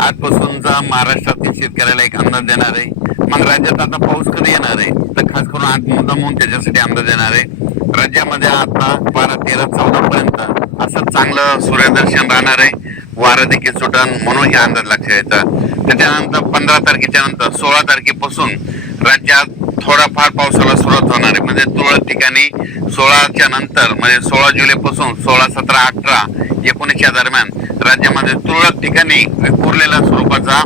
आजपासूनचा महाराष्ट्रातील शेतकऱ्याला एक अंदाज देणार आहे. मग राज्यात आता पाऊस कधी येणार आहे तर खास करून आज मुद्दा म्हणून त्याच्यासाठी अंदाज देणार आहे. राज्यामध्ये आता 12, 13, 14 पर्यंत असं चांगलं सूर्यदर्शन राहणार आहे. वारं देखील सुटन म्हणून हे अंदाज लक्षात येतात. त्याच्यानंतर 15 तारखेच्या नंतर 16 तारखेपासून राज्यात थोडाफार पावसाला सुरुवात होणार आहे. म्हणजे तुरळक ठिकाणी 16च्या नंतर म्हणजे 16 जुलैपासून 16, 17, 18, 19 या दरम्यान राज्यामध्ये तुरळक ठिकाणी विखुरलेल्या स्वरूपाचा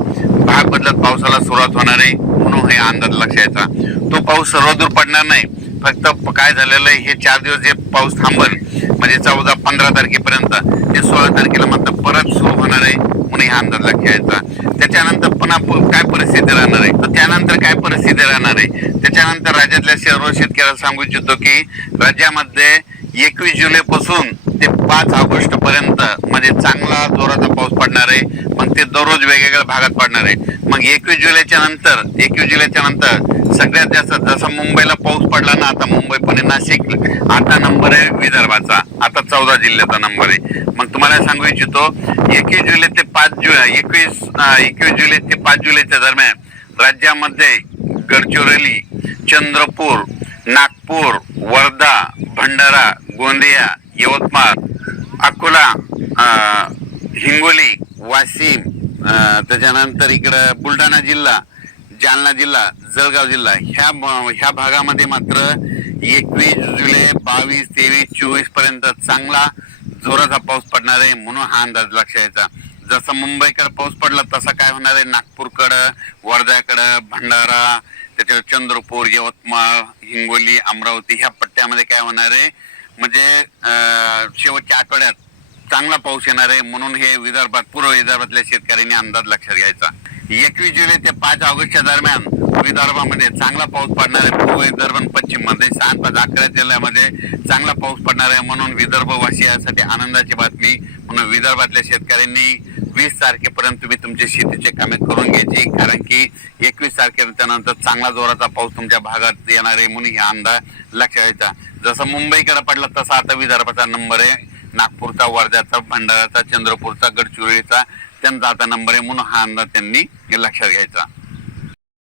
भाग बदलत पावसाला सुरुवात होणार आहे म्हणून हे अंदाज लक्षात येता. तो पाऊस सर्वदूर पडणार नाही. फक्त काय झालेलं आहे, हे 4 दिवस जे पाऊस थांबल म्हणजे 14, 15 तारखेपर्यंत ते 16 तारखेला मात्र परत सुरू होणार आहे म्हणून हा अंदाज लक्षात यायचा. त्याच्यानंतर पुन्हा काय परिस्थिती राहणार आहे तर त्यानंतर काय परिस्थिती राहणार आहे त्याच्यानंतर राज्यातल्या सर्व शेतकऱ्याला सांगू इच्छितो की राज्यामध्ये 21 जुलैपासून ते 5 ऑगस्ट पर्यंत म्हणजे चांगला जोराचा पाऊस पडणार आहे. मग ते दररोज वेगवेगळ्या भागात पडणार आहे. मग 21 जुलैच्या नंतर सगळ्यात जास्त जसं मुंबईला पाऊस पडला ना, आता मुंबई, पुणे, नाशिक आता नंबर आहे विदर्भाचा. आता 14 जिल्ह्याचा नंबर आहे. मग तुम्हाला सांगू इच्छितो 21 जुलै ते 5 जुलैच्या दरम्यान राज्यामध्ये गडचिरोली, चंद्रपूर, नागपूर, वर्धा, भंडारा, गोंदिया, यवतमाळ, अकोला, हिंगोली, वाशिम, त्याच्यानंतर इकडं बुलढाणा जिल्हा, जालना जिल्हा, जळगाव जिल्हा ह्या भागामध्ये मात्र 21 जुलै, 22, 23, 24 पर्यंत चांगला जोराचा पाऊस पडणार आहे म्हणून हा अंदाज लक्षात यायचा. जसं मुंबईकडे पाऊस पडला तसा काय होणार आहे नागपूरकडं, वर्ध्याकडं, भंडारा, त्याच्यावर चंद्रपूर, यवतमाळ, हिंगोली, अमरावती ह्या पट्ट्यामध्ये काय होणार आहे म्हणजे शेवटच्या आठवड्यात चांगला पाऊस येणार आहे म्हणून हे विदर्भात, पूर्व विदर्भातल्या शेतकऱ्यांनी अंदाज लक्षात घ्यायचा. 21 जुलै ते 5 ऑगस्टच्या दरम्यान विदर्भामध्ये चांगला पाऊस पडणार आहे. पूर्व विदर्भ आणि पश्चिम मध्ये 6, 5, 11 जिल्ह्यामध्ये चांगला पाऊस पडणार आहे म्हणून विदर्भवासियांसाठी आनंदाची बातमी. म्हणून विदर्भातल्या शेतकऱ्यांनी 20 तारखेपर्यंत तुम्ही तुमची शेतीचे कामे करून घ्यायची, कारण की 21 तारखेच्या नंतर चांगला जोराचा पाऊस तुमच्या भागात येणार आहे म्हणून हा अंदाज लक्षात घ्यायचा. जसं मुंबईकडे पडला तसा आता विदर्भाचा नंबर आहे. नागपूरचा, वर्ध्याचा, भंडाराचा, चंद्रपूरचा, गडचिरोलीचा त्यांचा आता नंबर आहे म्हणून हा अंदाज त्यांनी लक्षात घ्यायचा.